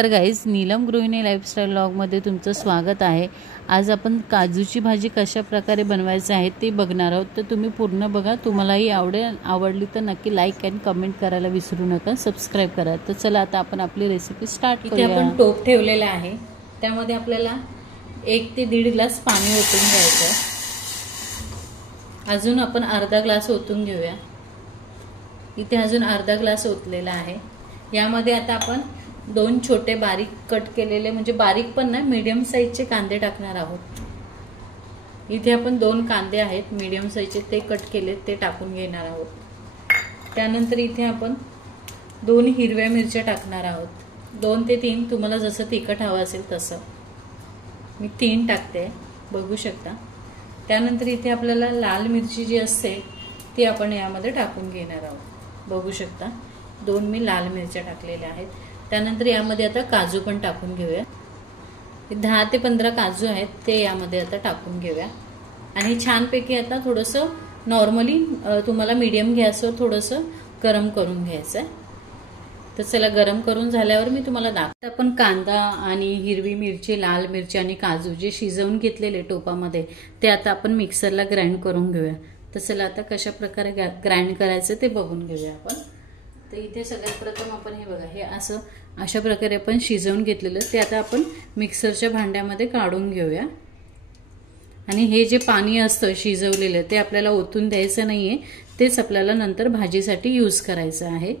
तर गाईज, नीलम गृहिणी लाईफस्टाईल व्लॉगमध्ये तुमचं स्वागत आहे। आज आपण काजूची भाजी कशा प्रकारे बनवायची आहे ते बघणार आहोत। तर तुम्ही पूर्ण बघा, तुम्हालाही आवडली तर नक्की लाईक अँड कमेंट करायला विसरू नका, सबस्क्राईब करा। तर चला आता आपण आपली रेसिपी स्टार्ट करूया। इथे आपण टोप ठेवलेला आहे, त्यामध्ये आपल्याला 1 ते 1.5 ग्लास पाणी ओतून घ्यायचं। अजून आपण अर्धा ग्लास ओतून घेऊया। इथे अजून अर्धा ग्लास ओतलेला आहे। यामध्ये आता आपण 2 छोटे बारीक कट केलेले, म्हणजे बारीक पण नाही, मीडियम साईजचे कांदे टाकणार आहोत। इथे आपण 2 कांदे आहेत मीडियम साईजचे, ते कट केले, ते टाकून घेणार आहोत। त्यानंतर इथे आपण 2 हिरव्या मिरच्या टाकणार आहोत। 2 ते 3 तुम्हाला जसं तिखट हवं असेल तसं। मी 3 टाकते, बघू शकता। त्यानंतर इथे आपल्याला लाल मिरची जी असते ती आपण यामध्ये टाकून घेणार आहोत, बघू शकता। 2 मी लाल मिरच्या टाकलेल्या आहेत। त्यानंतर यामध्ये आता काजू पण टाकून घेऊया। 10 ते 15 काजू आहेत, ते यामध्ये आता टाकून घेऊया। आणि छानपैकी आता थोडंसं नॉर्मली तुम्हाला मीडियम गॅसवर थोडंसं गरम करून घ्यायचं आहे। तर चला, गरम करून झाल्यावर मी तुम्हाला दाखवते। आपण कांदा आणि हिरवी मिरची, लाल मिरची आणि काजू जे शिजवून घेतलेले टोपामध्ये, ते आता आपण मिक्सरला ग्राइंड करून घेऊया। तर चला आता कशा प्रकारे ग्राइंड करायचं ते बघून घेऊया आपण। तर इथे सगळ्यात प्रथम आपण हे बघा, हे अशा प्रकारे आपण शिजवून घेतलेलं, ते आता आपण मिक्सरच्या भांड्यामध्ये काढून घेऊया। आणि हे जे पाणी असतं शिजवलेलं, ते आपल्याला ओतून द्यायचं नाहीये, तेच आपल्याला नंतर भाजीसाठी यूज करायचं आहे।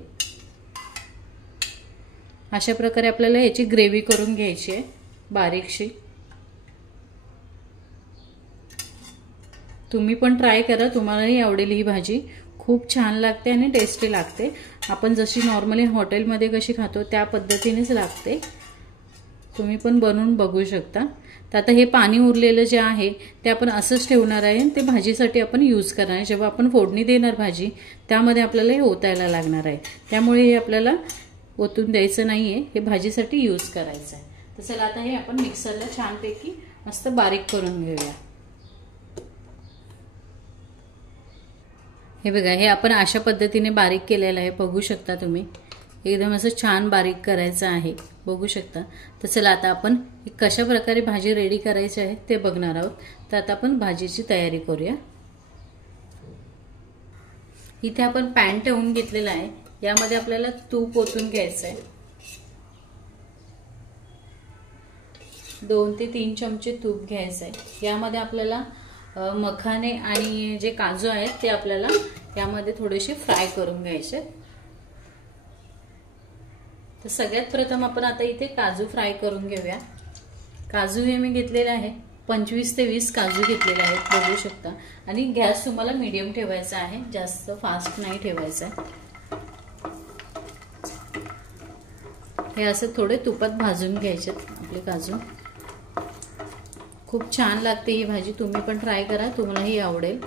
अशा प्रकारे आपल्याला याची ग्रेव्ही करून घ्यायची आहे, बारीकशी। तुम्ही पण ट्राय करा, तुम्हालाही आवडेल ही भाजी। खूप छान लागते आणि टेस्टी लागते। आपण जशी नॉर्मली हॉटेलमध्ये कशी खातो त्या पद्धतीनेच लागते। तुम्ही पण बनवून बघू शकता। तर आता हे पाणी उरलेलं जे आहे ते आपण असंच ठेवणार आहे, ते भाजीसाठी आपण यूज करणार आहे। जेव्हा आपण फोडणी देणार भाजी, त्यामध्ये आपल्याला हे ओतायला लागणार आहे, त्यामुळे हे आपल्याला ओतून द्यायचं नाहीये, हे भाजीसाठी यूज करायचं आहे। तर चला आता हे आपण मिक्सरला छानपैकी मस्त बारीक करून घेऊया। हे बघा, हे आपण अशा पद्धतीने बारीक केलेलं आहे, बघू शकता तुम्ही। एकदम असं छान बारीक करायचं आहे, बघू शकता। तर चला आता आपण कशा प्रकारे भाजी रेडी करायची आहे ते बघणार आहोत। तर आता आपण भाजीची तयारी करूया। इथे आपण पॅन ठेवून घेतलेला आहे, यामध्ये आपल्याला तूप ओतून घ्यायचं आहे। 2 ते 3 चमचे तूप घ्यायचं आहे। यामध्ये आपल्याला मखाने आणि जे काजू आहेत ते आपल्याला यामध्ये थोडेसे फ्राय करून घ्यायचे। तर सगळ्यात प्रथम आपण आता इथे काजू फ्राय करून घेऊया। काजू हे मी घेतलेले आहे, 25 ते 20 काजू घेतलेले आहेत, बघू शकता। आणि गॅस तुम्हाला मीडियम ठेवायचा आहे, जास्त फास्ट नाही ठेवायचा आहे। हे असं थोडे तुपात भाजून घ्यायचे आपले काजू। खूप छान लागते ही भाजी, तुम्ही पण ट्राय करा, तुम्हालाही आवडेल।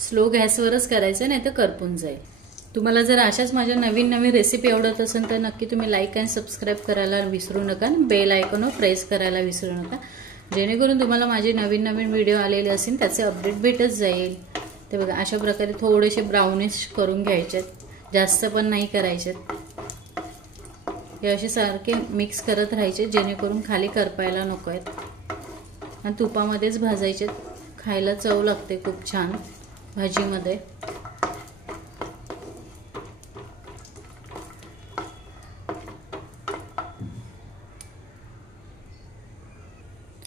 स्लो गॅसवरच करायचं, नाही तर करपून जाईल। तुम्हाला जर अशाच माझ्या नवीन रेसिपी आवडत असेल तर नक्की तुम्ही लाईक आणि सबस्क्राईब करायला विसरू नका, बेल आयकॉनवर प्रेस करायला विसरू नका, जेणेकरून तुम्हाला माझे नवीन व्हिडिओ आलेले असतील त्याचे अपडेट भेटत जाईल। ते बघा, अशा प्रकारे थोडेसे ब्राउनिश करून घ्यायचे, जास्त पण नाही करायचे। हे असे सारखे मिक्स करत राहायचे, जेणेकरून खाली करपायला नको आहेत। आणि तुपामध्येच भाजायचे, खायला चव लागते खूप छान भाजीमध्ये।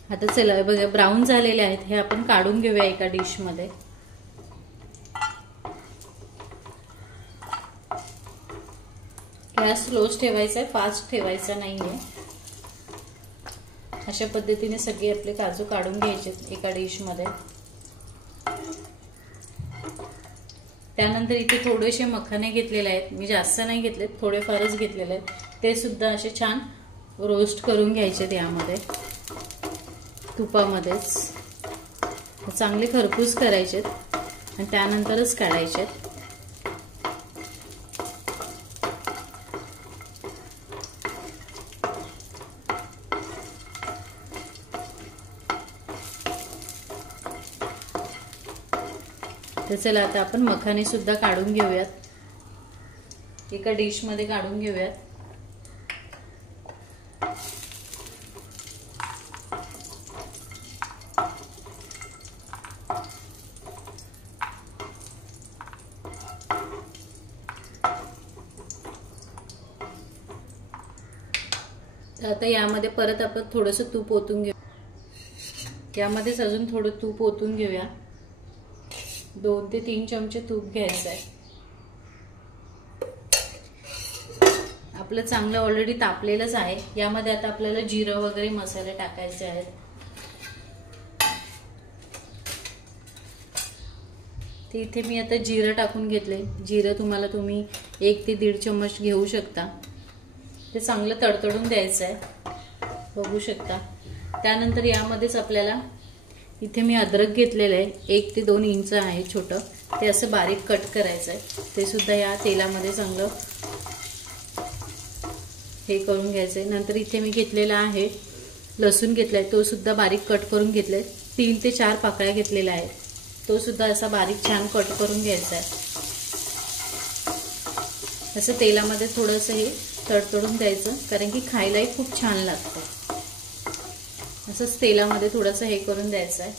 आता चला बघा, ब्राऊन झालेले आहेत, हे आपण काढून घेऊया एका डिश मध्ये। गॅस स्लोच ठेवायचा आहे, फास्ट ठेवायचा नाहीये। अशा पद्धतीने सगळे आपले काजू काढून घ्यायचे एका डिश मध्ये। त्यानंतर इथे थोडेसे मखाने घेतलेले आहेत, मी जास्त नाही घेतले, थोडेफारच घेतलेले आहेत। ते सुद्धा असे छान रोस्ट करून घ्यायचे यामध्ये, तुपामध्येच चांगले खरपूस करायचे आणि त्यानंतरच काढायचे। तर चला आता आपण मखाने सुद्धा काढून घेऊयात, एका डिश मध्ये काढून घेऊयात। आता यामध्ये परत आपण थोडंसं तूप ओतून घेऊ. यामध्येच अजून थोडं तूप ओतून घेऊया. 2 ते 3 चमचे तूप घ्यायचं आहे. आपलं चांगलं ऑलरेडी तापलेलंच आहे. यामध्ये आता आपल्याला जिरं वगैरे मसाले टाकायचे आहेत. ते इथे मी आता जिरं टाकून घेतले. जिरं तुम्ही 1 ते 1.5 चम्मच घेऊ शकता. ते चांगलं तडतडून द्यायचं आहे, बघू शकता. त्यानंतर यामध्येच आपल्याला इथे मी अद्रक घेतलेलं आहे, 1 ते 2 इंच आहे छोटं. ते असं बारीक कट करायचं आहे. ते सुद्धा या तेलामध्ये चांगलं हे करून घ्यायचं आहे. नंतर इथे मी घेतलेला आहे लसूण घेतलाय, तो सुद्धा बारीक कट करून घेतलाय. 3 ते 4 पाकळ्या घेतलेल्या आहेत, तो सुद्धा असा बारीक छान कट करून घ्यायचा आहे. असं तेलामध्ये थोडंसं हे तडतडून द्यायचं, कारण की खायलाही खूप छान लागतं. असंच तेलामध्ये थोडंसं हे करून द्यायचं आहे.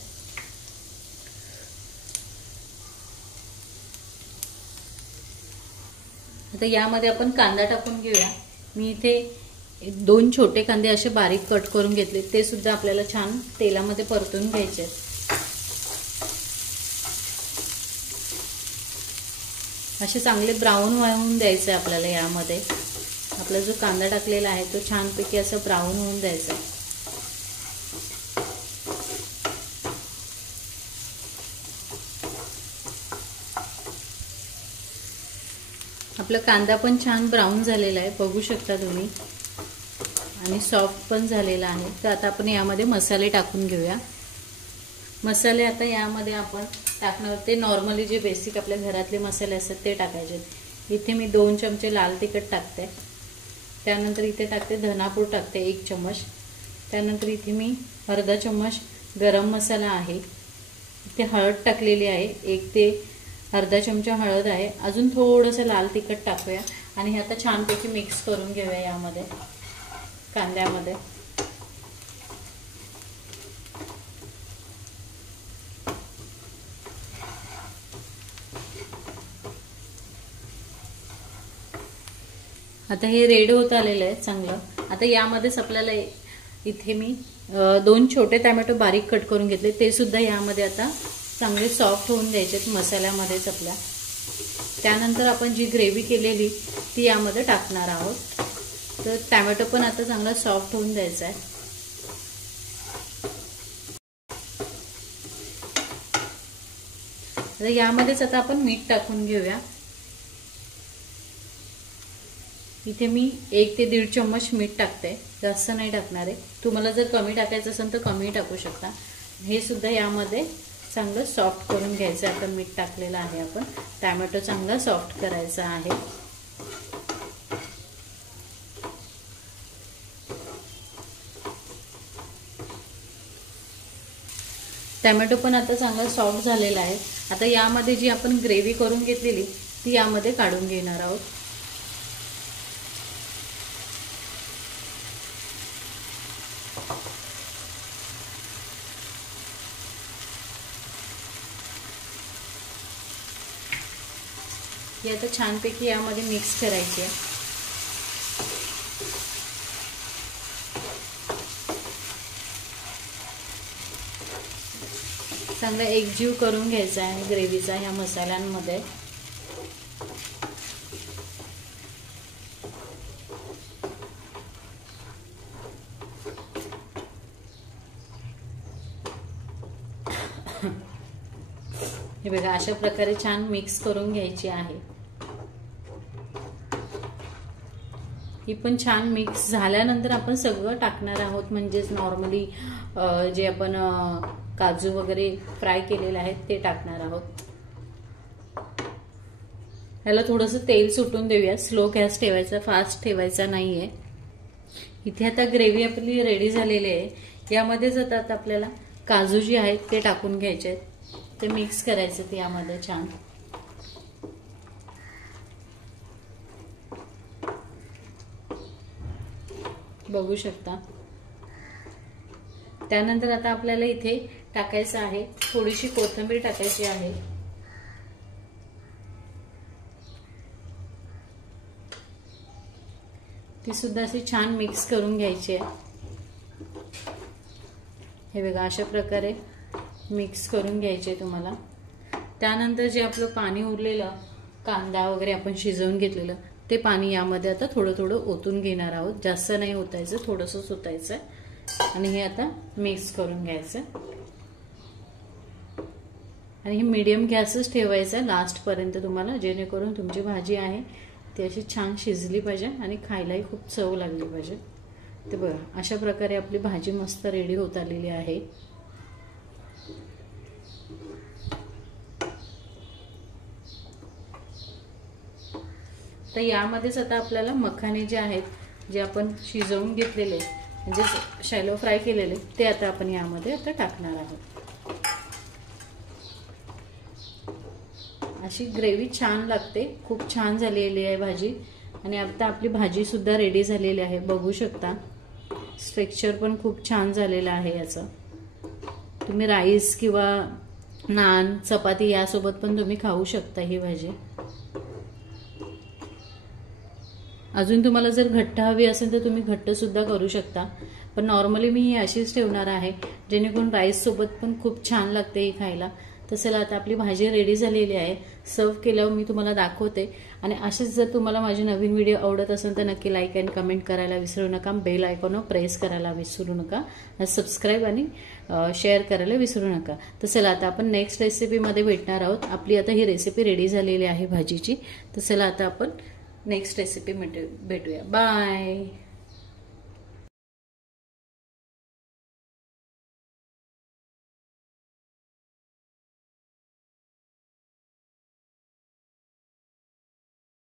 आता यामध्ये आपण कांदा टाकून घेऊया. मी इथे 2 छोटे कांदे असे बारीक कट करून घेतले, ते सुद्धा आपल्याला छान तेलामध्ये परतून घ्यायचे. असे चांगले ब्राऊन होऊन द्यायचे आपल्याला. यामध्ये आपला जो कांदा टाकलेला आहे तो छानपैकी असं ब्राऊन होऊन द्यायचा. आपला कांदा पण छान ब्राऊन झालेला आहे, बघू शकता तुम्ही, आणि सॉफ्ट पण झालेला आहे. तर आता आपण यामध्ये मसाले टाकून घेऊया. मसाले आता यामध्ये आपण टाकणार ते नॉर्मली जे बेसिक आपल्या घरातले मसाले असतात ते टाकायचे. इथे मी 2 चमचे लाल तिखट टाकते. त्यानंतर इथे टाकते धनापूड टाकते 1 चम्मच. त्यानंतर इथे मी अर्धा चम्मच गरम मसाला आहे. इथे हळद टाकलेली आहे, 1 ते अर्धा चमचा हळद आहे. अजून थोडंसं लाल तिखट टाकूया आणि हे आता छानपैकी मिक्स करून घेऊया यामध्ये कांद्यामध्ये. आता हे रेड होत आलेलं आहे चांगलं. आता यामध्येच आपल्याला इथे मी 2 छोटे टोमॅटो बारीक कट करून घेतले, ते सुद्धा यामध्ये आता चांगले सॉफ्ट होऊन द्यायचे मसाल्यामध्येच आपल्या. त्यानंतर आपण जी ग्रेव्ही केलेली ती यामध्ये टाकणार आहोत. तर टोमॅटो पण आता चांगला सॉफ्ट होऊन द्यायचा आहे. तर यामध्येच आता आपण मीठ टाकून घेऊया. इथे मी 1 ते 1.5 चम्मच मीठ टाकते, जास्त नाही टाकणार आहे. तुम्हाला जर कमी टाकायचं असेल तर कमी टाकू शकता. हे सुद्धा यामध्ये चांगलं सॉफ्ट करून घ्यायचं. आता मीठ टाकलेलं आहे आपण, टोमॅटो चांगला सॉफ्ट करायचा आहे. टोमॅटो पण आता चांगला सॉफ्ट झालेला आहे. आता यामध्ये जी आपण ग्रेव्ही करून घेतलेली ती यामध्ये काढून घेणार आहोत. ही आता छानपैकी यामध्ये मिक्स करायची आहे. चांगला एकजीव करून घ्यायचा आहे ग्रेव्हीचा ह्या मसाल्यांमध्ये. हे बघा, अशा प्रकारे छान मिक्स करून घ्यायची आहे. ही पण छान मिक्स झाल्यानंतर आपण सगळं टाकणार आहोत. म्हणजेच नॉर्मली जे आपण काजू वगैरे फ्राय केलेले आहेत ते टाकणार आहोत. याला थोडंसं तेल सुटून देऊया. स्लो गॅस ठेवायचा, फास्ट ठेवायचा नाहीये. इथे आता ग्रेव्ही आपली रेडी झालेली आहे. यामध्येच आता आपल्याला काजू जे आहेत ते टाकून घ्यायचे आहेत. ते मिक्स करायचे ते यामध्ये छान. बघू शकता। त्यानंतर आता आपल्याला इथे टाकायचं आहे, थोडीशी कोथिंबीर टाकायची आहे। ती सुद्धा अशी छान मिक्स करून घ्यायची आहे। हे बघा अशा प्रकारे मिक्स करून घ्यायचे तुम्हाला। त्यानंतर जे आपलं पाणी उरलेलं, कांदा वगैरे आपण शिजवून घेतलेलं, ते पाणी यामध्ये आता थोडं थोडं ओतून घेणार आहोत। जास्त नाही ओतायचं, थोडंसंच ओतायचं आणि हे आता मिक्स करून घ्यायचं आणि हे मीडियम गॅसच ठेवायचा लास्ट पर्यंत तुम्हाला, जेणेकरून तुमची भाजी आहे ती अशी छान शिजली पाहिजे आणि खायलाही खूप चव लागली पाहिजे। ते बघा अशा प्रकारे आपली भाजी मस्त रेडी होत आलेली आहे। तर यामध्येच आता आपल्याला मखाने जे आहेत, जे आपण शिजवून घेतलेले म्हणजे शॅलो फ्राय केलेले, ते आता आपण यामध्ये आता टाकणार आहोत। अशी ग्रेव्ही छान लागते, खूप छान झालेली आहे भाजी आणि आता आपली भाजी सुद्धा रेडी झालेली आहे। बघू शकता स्ट्रक्चर पण खूप छान झालेलं आहे याचं। तुम्ही राईस किंवा नान, चपाती यासोबत पण तुम्ही खाऊ शकता ही भाजी। अजून तुम्हाला जर घट्ट हवी असेल तर तुम्ही घट्ट सुद्धा करू शकता, पण नॉर्मली मी ही अशीच ठेवणार आहे, जेणेकरून राईस सोबत पण खूप छान लागते ही खायला। तर चला आता आपली भाजी रेडी झालेली आहे, सर्व केल्यावर मी तुम्हाला दाखवते। आणि असेच जर तुम्हाला माझे नवीन व्हिडिओ आवडत असेल तर नक्की लाईक आणि कमेंट करायला विसरू नका, बेल आयकॉन प्रेस करायला विसरू नका, सबस्क्राईब आणि शेअर करायला विसरू नका। तर चला आता आपण नेक्स्ट रेसिपीमध्ये भेटणार आहोत। आपली आता ही रेसिपी रेडी झालेली आहे भाजीची। तर चला आता आपण नेक्स्ट रेसिपी भेटूया। बाय।